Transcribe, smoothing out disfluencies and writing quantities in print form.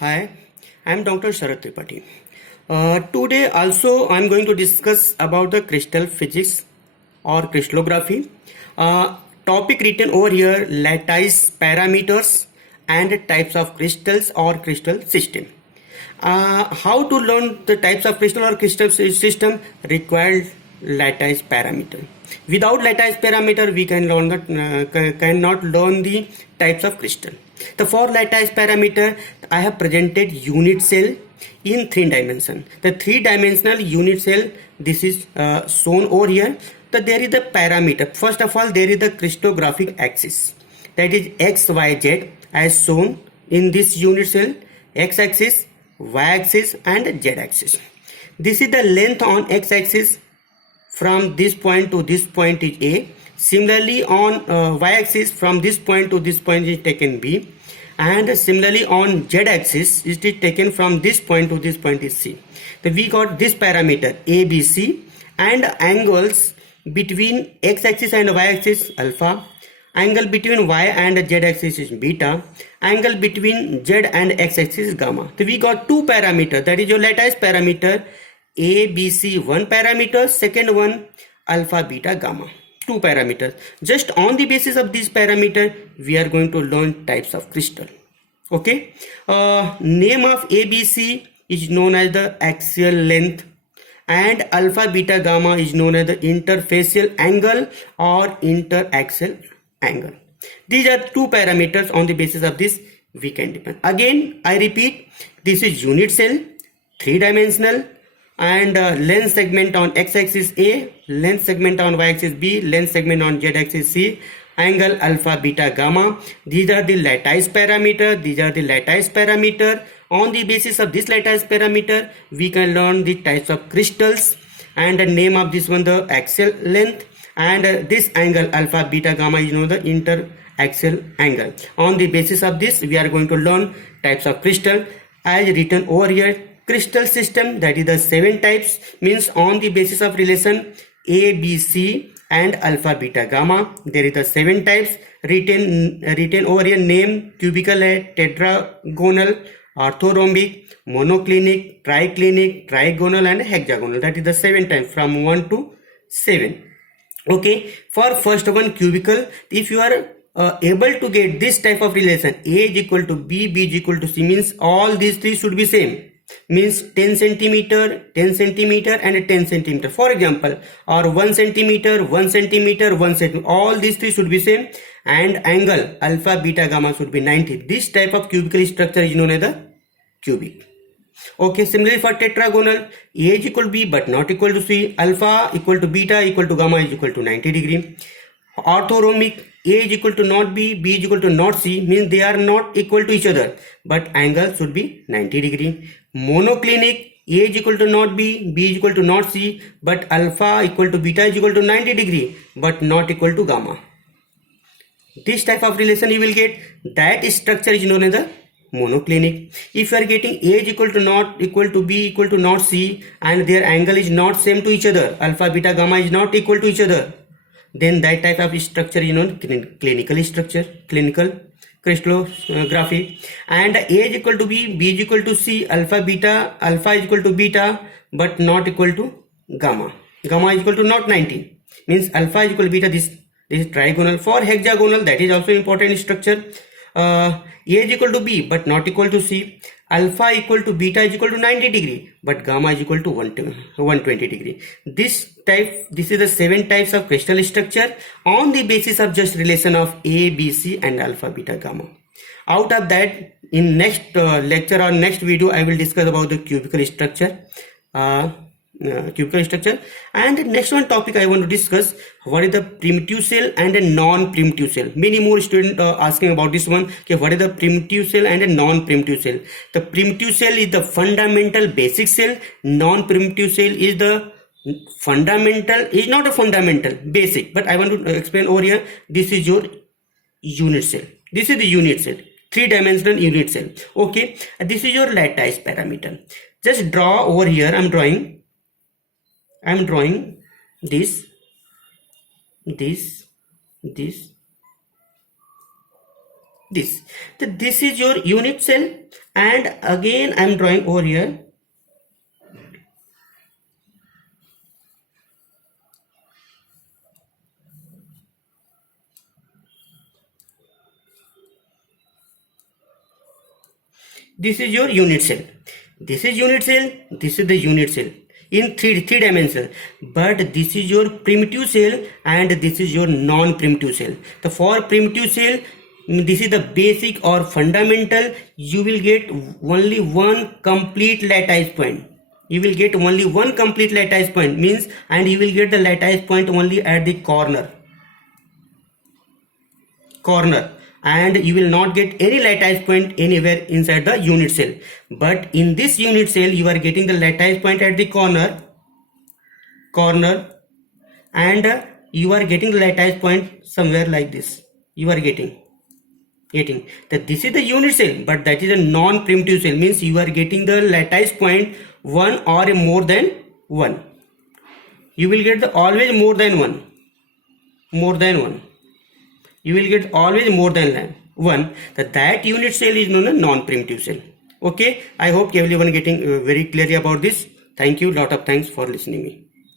Hi, I'm Dr. Sharat Tripathi. Today also I'm going to discuss about the crystal physics or crystallography. Topic written over here: lattice parameters and types of crystals or crystal system. How to learn the types of crystal or crystal system required lattice parameter. Without lattice parameter, we cannot learn the types of crystal. The for lattice parameter, I have presented unit cell in 3 dimension. The 3 dimensional unit cell, this is shown over here. So there is the parameter. First of all, there is the crystallographic axis, that is x, y, z as shown in this unit cell. X axis, y axis and z axis. This is the length on x axis from this point to this point is A. Similarly on y axis from this point to this point is taken B, and similarly on z axis it is taken from this point to this point is C. So we got this parameter ABC, and angles between x axis and y axis alpha, angle between y and z axis is beta, angle between z and x axis is gamma. So we got two parameters, that is your lattice parameter ABC, one parameter, second one alpha, beta, gamma, two parameters. Just on the basis of this parameter we are going to learn types of crystal. Okay, name of ABC is known as the axial length, and alpha, beta, gamma is known as the interfacial angle or interaxial angle. These are two parameters. On the basis of this we can depend. Again I repeat, this is unit cell, 3-dimensional, and length segment on x-axis A, length segment on y-axis B, length segment on z-axis C, angle alpha, beta, gamma. These are the lattice parameter. These are the lattice parameter. On the basis of this lattice parameter we can learn the types of crystals, and the name of this one the axial length, and this angle alpha, beta, gamma is known the interaxial angle. On the basis of this we are going to learn types of crystal as written over here. Crystal system, that is the 7 types, means on the basis of relation A, B, C and alpha, beta, gamma, there is the 7 types written over here. Name: cubical head, tetragonal, orthorhombic, monoclinic, triclinic, trigonal and hexagonal. That is the 7 types from 1 to 7. Okay, for first one, cubical, if you are able to get this type of relation, A is equal to B, B is equal to C, means all these three should be same, means 10 centimeter, 10 centimeter and 10 centimeter, for example, or 1 centimeter, 1 centimeter, 1 centimeter, all these three should be same, and angle alpha, beta, gamma should be 90. This type of cubical structure is known as the cubic. Okay, similarly for tetragonal, A is equal to B but not equal to C, alpha equal to beta equal to gamma is equal to 90 degree. Orthorhombic, A is equal to not B, B is equal to not C, means they are not equal to each other, but angle should be 90 degree. Monoclinic, A is equal to not B, B is equal to not C, but alpha equal to beta is equal to 90 degree, but not equal to gamma. This type of relation you will get, that structure is known as the monoclinic. If you are getting A is equal to not equal to B equal to not C, and their angle is not same to each other, alpha, beta, gamma is not equal to each other, then that type of structure is known clinical structure, clinical crystallography. And A is equal to B, B is equal to C, alpha is equal to beta but not equal to gamma, gamma is equal to not 90, means alpha is equal to beta. This is trigonal. For hexagonal, that is also important structure. A is equal to B but not equal to C, alpha equal to beta is equal to 90 degree but gamma is equal to 120 degree. This is the 7 types of crystal structure on the basis of just relation of A, B, C and alpha, beta, gamma. Out of that, in next lecture or next video I will discuss about the cubical structure. And next one topic I want to discuss, what is the primitive cell and a non-primitive cell. Many more students asking about this one. Okay, what is the primitive cell and a non-primitive cell? The primitive cell is the fundamental basic cell. Non-primitive cell is the fundamental, is not a fundamental, basic, but I want to explain over here. This is your unit cell. This is the unit cell, 3-dimensional unit cell. Okay, this is your lattice parameter. Just draw over here. I'm drawing this. So this is your unit cell, And again I am drawing over here. This is your unit cell. This is unit cell. This is the unit cell in three dimensions. But this is your primitive cell and this is your non-primitive cell. The for primitive cell, this is the basic or fundamental. You will get only one complete lattice point. You will get only one complete lattice point means, and you will get the lattice point only at the corner, and you will not get any lattice point anywhere inside the unit cell. But in this unit cell you are getting the lattice point at the corner, and you are getting the lattice point somewhere like this. You are getting that this is the unit cell, but that is a non-primitive cell, means you are getting the lattice point one or more than one. You will get the always more than one. You will get always more than one. That unit cell is known as non-primitive cell. Okay, I hope everyone getting very clearly about this. Thank you, lot of thanks for listening me.